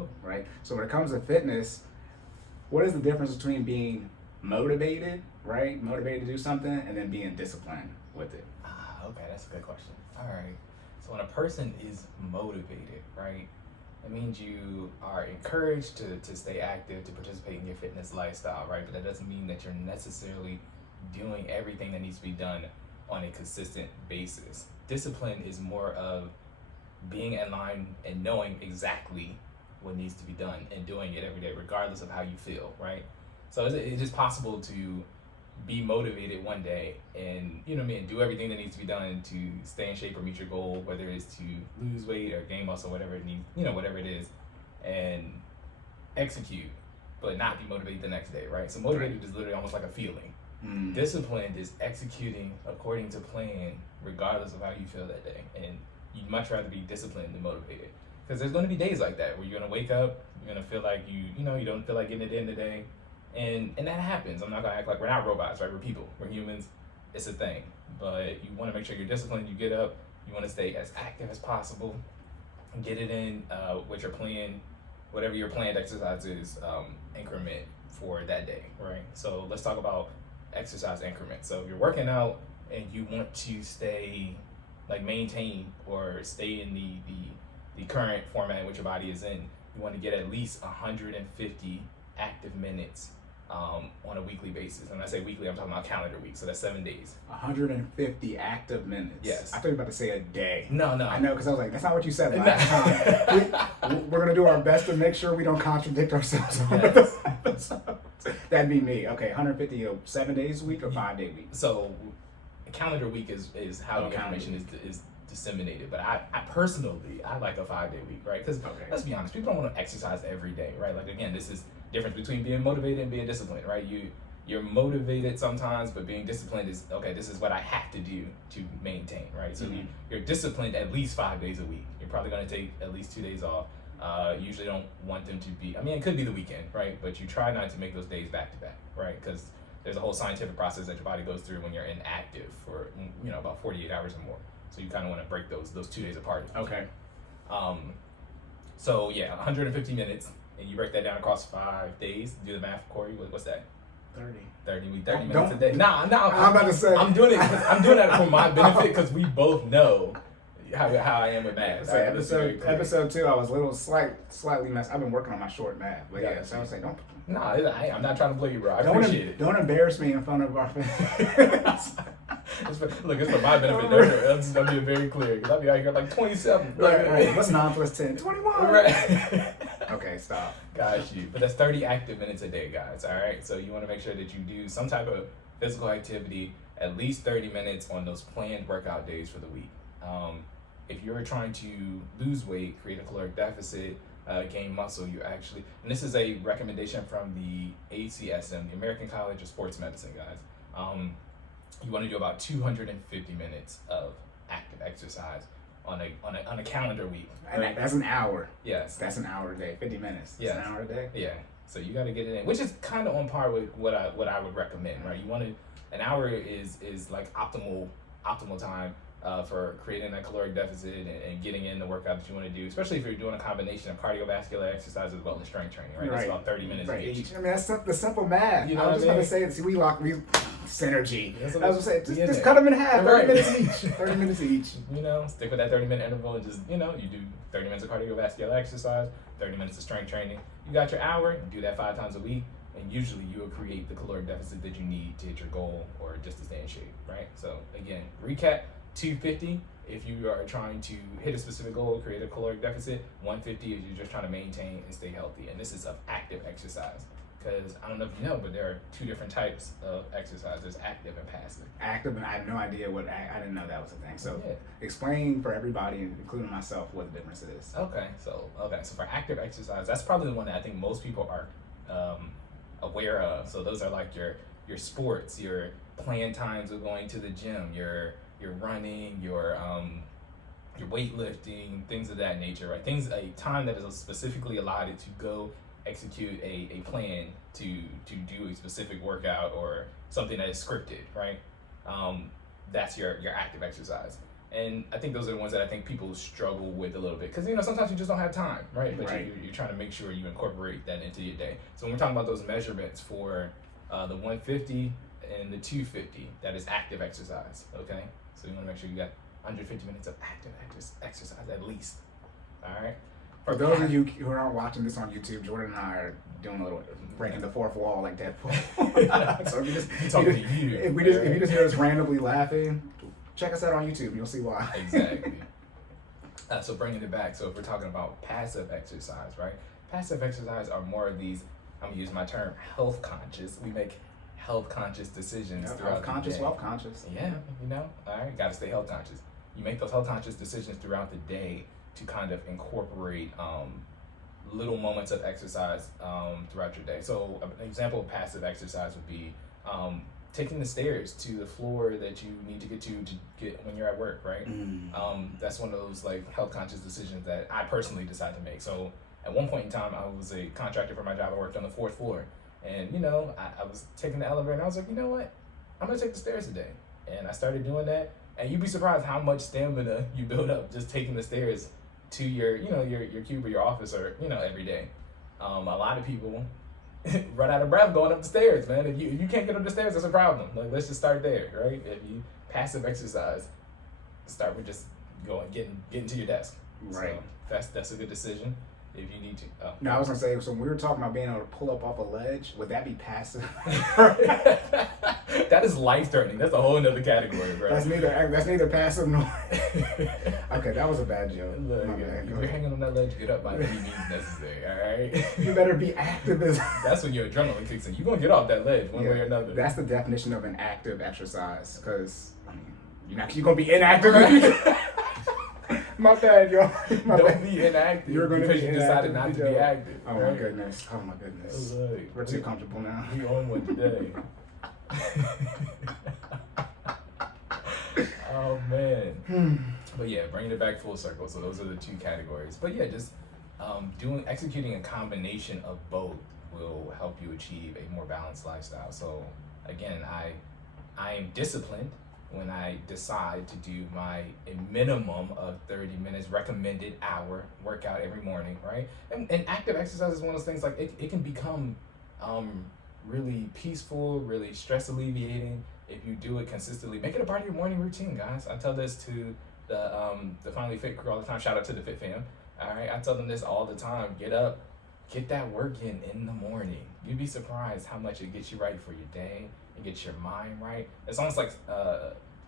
Cool. Right. So when it comes to fitness, what is the difference between being motivated, right? Motivated to do something, and then being disciplined with it? Okay, that's a good question. All right. So when a person is motivated, right, it means you are encouraged to stay active, to participate in your fitness lifestyle, right? But that doesn't mean that you're necessarily doing everything that needs to be done on a consistent basis. Discipline is more of being in line and knowing exactly what needs to be done and doing it every day, regardless of how you feel, right? So it is possible to be motivated one day and, you know what I mean, do everything that needs to be done to stay in shape or meet your goal, whether it's to lose weight or gain muscle, whatever it needs, you know, whatever it is, and execute, but not be motivated the next day, right? So motivated is literally almost like a feeling. Disciplined is executing according to plan, regardless of how you feel that day. And you'd much rather be disciplined than motivated. Because there's going to be days like that where you're going to wake up, you're going to feel like you don't feel like getting it in today. And that happens. I'm not going to act like we're not robots, right? We're people, we're humans. It's a thing. But you want to make sure you're disciplined, you get up, you want to stay as active as possible, get it in with your plan, whatever your planned exercise is, increment for that day, right? So let's talk about exercise increment. So if you're working out and you want to stay, like maintain or stay in the current format in which your body is in, you want to get at least 150 active minutes on a weekly basis. And when I say weekly, I'm talking about calendar week, so that's 7 days. 150 active minutes. Yes. I thought you were about to say a day. No. I know, because I was like, that's not what you said last time. We're going to do our best to make sure we don't contradict ourselves. Yes. That'd be me. Okay, 150, 7 days a week or 5 day week? So a calendar week is how the information is disseminated. But I personally, I like a 5 day week, right? Because let's be honest, people don't want to exercise every day, right? Like, again, this is difference between being motivated and being disciplined, right? You're motivated sometimes, but being disciplined is, okay, this is what I have to do to maintain, right? So you're disciplined at least 5 days a week. You're probably going to take at least 2 days off. Usually don't want them to be, I mean, it could be the weekend, right? But you try not to make those days back to back, right? Because there's a whole scientific process that your body goes through when you're inactive for, about 48 hours or more. So you kind of want to break those 2 days apart. Okay. So yeah, 150 minutes, and you break that down across 5 days. Do the math, Cory. What's that? 30 minutes a day. Nah. I'm about to say. I'm doing that for my benefit because we both know how I am with math. So episode 2, I was a little slightly messed. I've been working on my short math, but yeah. So I was like, don't. No, I'm not trying to play you, bro. I appreciate it. Don't embarrass me in front of our fans. It's for my benefit. I'm being very clear because I'll be out here like 27. Right. What's 9 plus 10? 21. Right. Okay, stop. Got you. But that's 30 active minutes a day, guys. All right. So you want to make sure that you do some type of physical activity, at least 30 minutes on those planned workout days for the week. If you're trying to lose weight, create a caloric deficit, gain muscle, you actually, and this is a recommendation from the ACSM, the American College of Sports Medicine, guys. You want to do about 250 minutes of active exercise on a calendar week. And that's an hour. Yes. That's an hour a day. 50 minutes. Yes. That's an hour a day. Yeah. So you got to get it in, which is kind of on par with what I would recommend, right? You want to, an hour is like optimal time for creating that caloric deficit and getting in the workout that you want to do, especially if you're doing a combination of cardiovascular exercise as well as strength training, right? That's about 30 minutes each. I mean, that's the simple math. You know I was just what I going to say it. See, we synergy. I was going to say, just cut them in half, 30 minutes each. 30 minutes each. Stick with that 30-minute interval and just, you do 30 minutes of cardiovascular exercise, 30 minutes of strength training. You got your hour, you do that 5 times a week, and usually you will create the caloric deficit that you need to hit your goal or just to stay in shape, right? So again, recap, 250 if you are trying to hit a specific goal, create a caloric deficit. 150 if you're just trying to maintain and stay healthy. And this is of active exercise. Because I don't know if you know, but there are 2 different types of exercise. There's active and passive. Active, and I have no idea I didn't know that was a thing. So explain for everybody, including myself, what the difference is. Okay, so for active exercise, that's probably the one that I think most people are aware of. So those are like your sports, your planned times of going to the gym, your running, your weightlifting, things of that nature, right? A time that is specifically allotted to go execute a plan to do a specific workout or something that is scripted, right? That's your active exercise. And I think those are the ones that I think people struggle with a little bit because sometimes you just don't have time, right? But Right. you're trying to make sure you incorporate that into your day. So when we're talking about those measurements for the 150 and the 250, that is active exercise. Okay, so you want to make sure you got 150 minutes of active exercise at least. All right. For those of you who aren't watching this on YouTube, Jordan and I are doing a little breaking the fourth wall like Deadpool. So if you just hear us randomly laughing, check us out on YouTube and you'll see why. Exactly. So bringing it back, so if we're talking about passive exercise, right? Passive exercise are more of these, I'm gonna use my term, health conscious. We make health conscious decisions throughout Health conscious, the day. wealth conscious. Yeah, all right, gotta stay health conscious. You make those health conscious decisions throughout the day to kind of incorporate little moments of exercise throughout your day. So an example of passive exercise would be taking the stairs to the floor that you need to get when you're at work, right? That's one of those like health conscious decisions that I personally decided to make. So at one point in time, I was a contractor for my job. I worked on the 4th floor, and I was taking the elevator, and I was like, you know what? I'm gonna take the stairs today, and I started doing that. And you'd be surprised how much stamina you build up just taking the stairs to your cube or your office or every day. A lot of people run out of breath going up the stairs, man. If you can't get up the stairs, that's a problem. Like, let's just start there, right? If you passive exercise, start with just getting to your desk. Right. So that's a good decision if you need to. Oh. No, I was gonna say, so when we were talking about being able to pull up off a ledge, would that be passive? That is life threatening. That's a whole other category, bro. That's neither passive nor. Okay, that was a bad joke. Look, My bad. if you're hanging on that ledge, get up by any means necessary. All right. You better be active as. That's when your adrenaline kicks in. You're gonna get off that ledge one way or another. That's the definition of an active exercise, because you're gonna be inactive. My bad, y'all. Don't be inactive. You're gonna because be you decided not to be inactive. active. Oh my goodness. Oh my goodness. Look, We're too comfortable now. We on one today. Oh man. But yeah, bringing it back full circle. So those are the two categories. But yeah, just executing a combination of both will help you achieve a more balanced lifestyle. So again, I am disciplined when I decide to do a minimum of 30 minutes recommended hour workout every morning, right? And active exercise is one of those things, like it can become really peaceful, really stress alleviating if you do it consistently. Make it a part of your morning routine, guys. I tell this to the FinallyFit crew all the time. Shout out to the Fit fam. All right, I tell them this all the time. Get up, get that work in the morning. You'd be surprised how much it gets you right for your day. It gets your mind right. It's almost like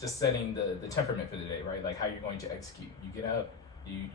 just setting the temperament for the day, right? Like how you're going to execute. You get up, you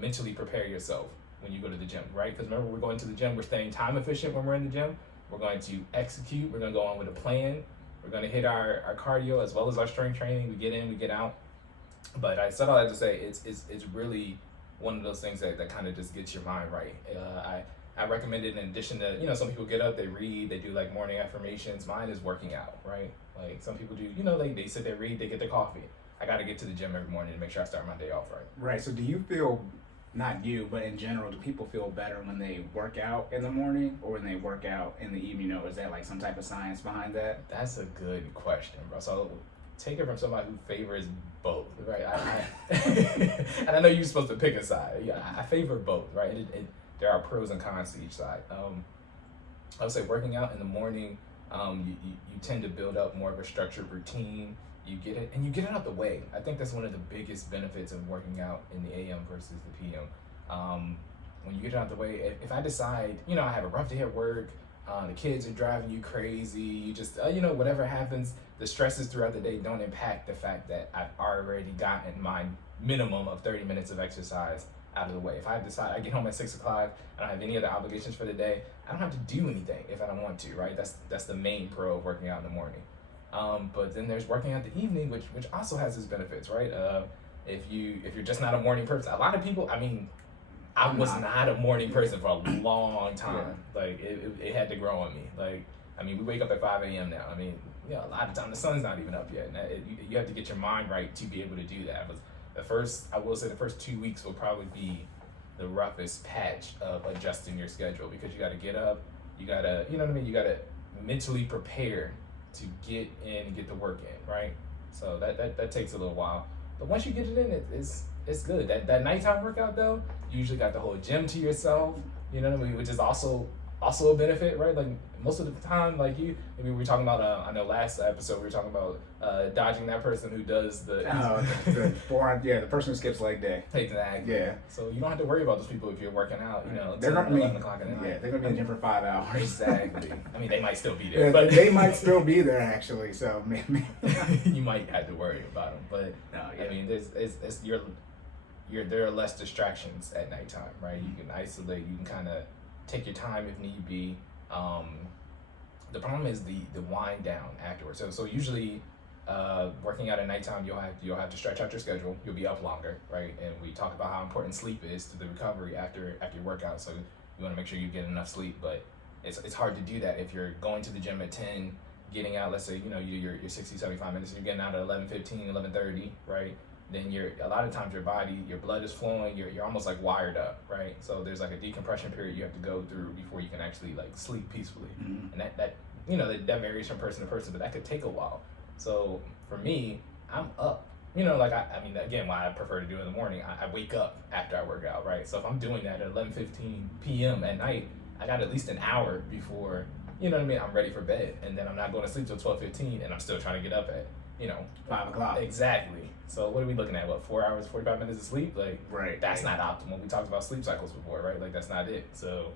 mentally prepare yourself when you go to the gym, right? Because remember, we're going to the gym, we're staying time efficient when we're in the gym. We're going to execute, we're going to go on with a plan. We're going to hit our cardio as well as our strength training. We get in, we get out. But I said all that to say it's really one of those things that kind of just gets your mind right. I recommend it in addition to, some people get up, they read, they do like morning affirmations. Mine is working out, right? Like some people do, they sit there, read, they get their coffee. I got to get to the gym every morning to make sure I start my day off right. Right. So do you feel, not you, but in general, do people feel better when they work out in the morning or when they work out in the evening? Or is that like some type of science behind that? That's a good question, bro. So take it from somebody who favors both, right? And I know you're supposed to pick a side. Yeah, I favor both, right? There are pros and cons to each side. I would say working out in the morning, you tend to build up more of a structured routine. You get it out the way. I think that's one of the biggest benefits of working out in the AM versus the PM. When you get it out the way, if I decide, I have a rough day at work, the kids are driving you crazy, you just, whatever happens, the stresses throughout the day don't impact the fact that I've already gotten my minimum of 30 minutes of exercise out of the way. If I decide I get home at 6 o'clock, I don't have any other obligations for the day, I don't have to do anything if I don't want to, right? That's the main pro of working out in the morning. But then there's working out the evening, which also has its benefits, right? If you're just not a morning person, a lot of people, I was not a morning person for a long time. Yeah. Like it had to grow on me. Like, we wake up at 5 a.m. now. A lot of time the sun's not even up yet. And you have to get your mind right to be able to do that. But I will say the first 2 weeks will probably be the roughest patch of adjusting your schedule, because you got to get up, you got to, you got to mentally prepare to get in and get the work in, right? So that takes a little while. But once you get it in, it's good. That nighttime workout though, you usually got the whole gym to yourself. You know what I mean? Which is also a benefit, right? Like most of the time, like maybe we were talking about. I know last episode we were talking about dodging that person who does the the person who skips leg day. Exactly. Yeah. So you don't have to worry about those people if you're working out. You know, they're not 11 o'clock in the night. Yeah, they're gonna be in the gym for 5 hours. Exactly. I mean, they might still be there, Yeah, but they might still be there actually. So maybe you might have to worry about them. But no, yeah. I mean, there are less distractions at nighttime, right? You can isolate. You can kind of take your time if need be. The problem is the wind down afterwards. So usually, working out at nighttime, you'll have to stretch out your schedule. You'll be up longer, right? And we talk about how important sleep is to the recovery after your workout. So you want to make sure you get enough sleep, but it's hard to do that if you're going to the gym at 10, getting out. Let's say you're 60, 75 minutes. You're getting out at 11:15, 11:30, right? Then a lot of times your blood is flowing, you're almost like wired up, right? So there's like a decompression period you have to go through before you can actually like sleep peacefully. Mm-hmm. And that varies from person to person, but that could take a while. So for me, I'm up. I mean, again, why I prefer to do it in the morning, I wake up after I work out, right? So if I'm doing that at 11:15 p.m. at night, I got at least an hour before, I'm ready for bed. And then I'm not going to sleep till 12:15 and I'm still trying to get up at 5 o'clock. Exactly. So what are we looking at? 4 hours, 45 minutes of sleep? Like, right. That's not optimal. We talked about sleep cycles before, right? Like, that's not it. So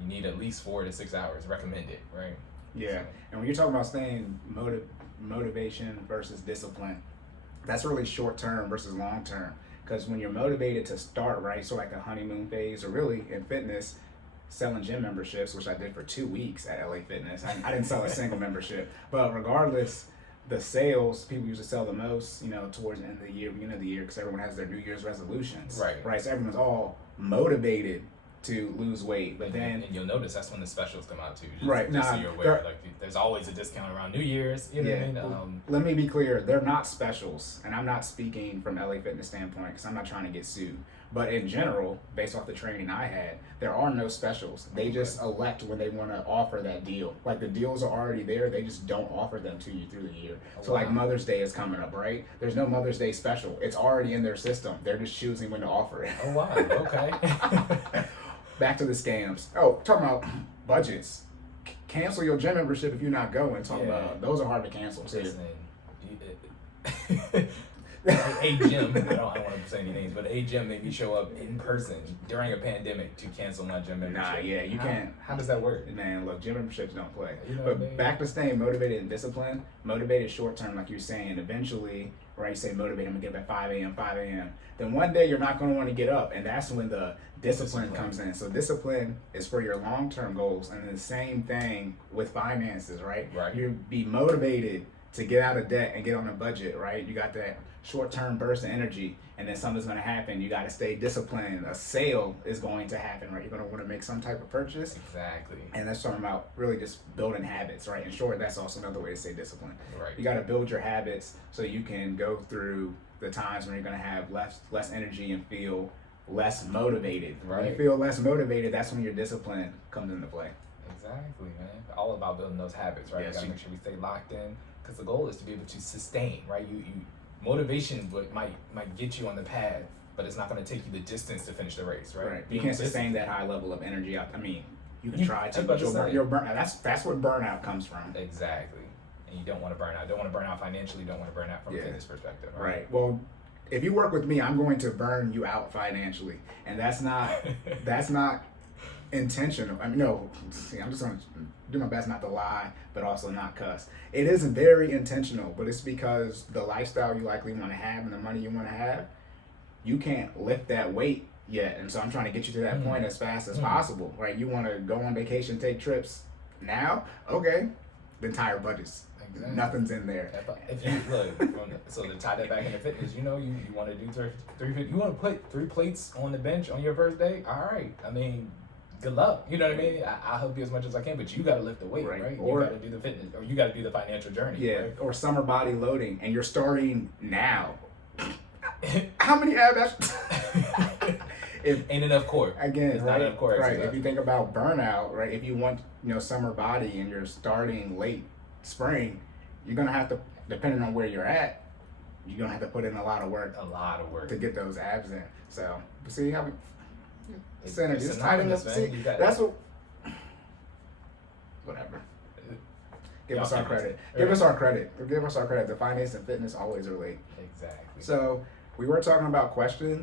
you need at least 4 to 6 hours recommended, right? Yeah. So. And when you're talking about staying motivation versus discipline, that's really short term versus long term. Because when you're motivated to start, right, so like a honeymoon phase, or really in fitness, selling gym memberships, which I did for 2 weeks at LA Fitness. I didn't sell a single membership, but regardless, the sales, people usually sell the most, towards the end of the year, beginning of the year, because everyone has their New Year's resolutions. Right. So everyone's all motivated to lose weight, but then and you'll notice that's when the specials come out too. Just so you're aware, like there's always a discount around New Year's. You know what I mean? Let me be clear, they're not specials, and I'm not speaking from LA Fitness standpoint because I'm not trying to get sued. But in general, based off the training I had, there are no specials. They just elect when they want to offer that deal. Like the deals are already there, they just don't offer them to you through the year. So like Mother's Day is coming up, right? There's no Mother's Day special. It's already in their system. They're just choosing when to offer it. Oh wow, okay. Back to the scams. Oh, talking about budgets. Cancel your gym membership if you're not going. Talking about those are hard to cancel too. A gym, I don't want to say any names, but a gym made me show up in person during a pandemic to cancel my gym membership. Nah, yeah, you can't. How does that work? Man, look, gym memberships don't play. But back to staying motivated and disciplined. Motivated short term, like you're saying, eventually, right, you say motivated, I'm going to get up at 5 a.m. Then one day you're not going to want to get up, and that's when the discipline comes in. So discipline is for your long-term goals, and the same thing with finances, right? You be motivated to get out of debt and get on a budget, right? You got that short-term burst of energy, and then something's going to happen. You got to stay disciplined. A sale is going to happen, right? You're going to want to make some type of purchase. Exactly. And that's talking about really just building habits, right? In short, that's also another way to say discipline. Right. You got to build your habits so you can go through the times when you're going to have less energy and feel less motivated. Right. When you feel less motivated, that's when your discipline comes into play. Exactly, man. All about building those habits, right? Yes, You got to make sure we stay locked in, because the goal is to be able to sustain, right? You motivation might get you on the path, but it's not going to take you the distance to finish the race, right? You can't sustain that high level of energy. I mean, you can try to, but you'll burn. That's what burnout comes from. Exactly, and you don't want to burn out. Don't want to burn out financially. Don't want to burn out from a fitness perspective. Right. Well, if you work with me, I'm going to burn you out financially, and that's not intentional. I mean, no. See, I'm just going to do my best not to lie, but also not cuss. It is very intentional, but it's because the lifestyle you likely want to have and the money you want to have, you can't lift that weight yet. And so I'm trying to get you to that point as fast as possible, right? You want to go on vacation, take trips now? Okay. The entire budget's nothing's in there. If you look, so to tie that back into fitness, you want to do 350, you want to put 3 plates on the bench on your first day? All right. I mean, good luck. You know what I mean? I'll help you as much as I can, but you got to lift the weight, right? Or you got to do the fitness, or you got to do the financial journey. Yeah, right? Or summer body loading, and you're starting now. How many abs? Ain't enough core. Again, it's not enough core. Right. If you think about burnout, right? If you want, summer body, and you're starting late spring, you're gonna have to, depending on where you're at, you're gonna have to put in a lot of work. To get those abs in. So see how we synergy. It's synonymous, man. See, that's what. Whatever. Give us our credit. Give us our credit. Give us our credit. The finance and fitness always relate. Exactly. So we were talking about questions.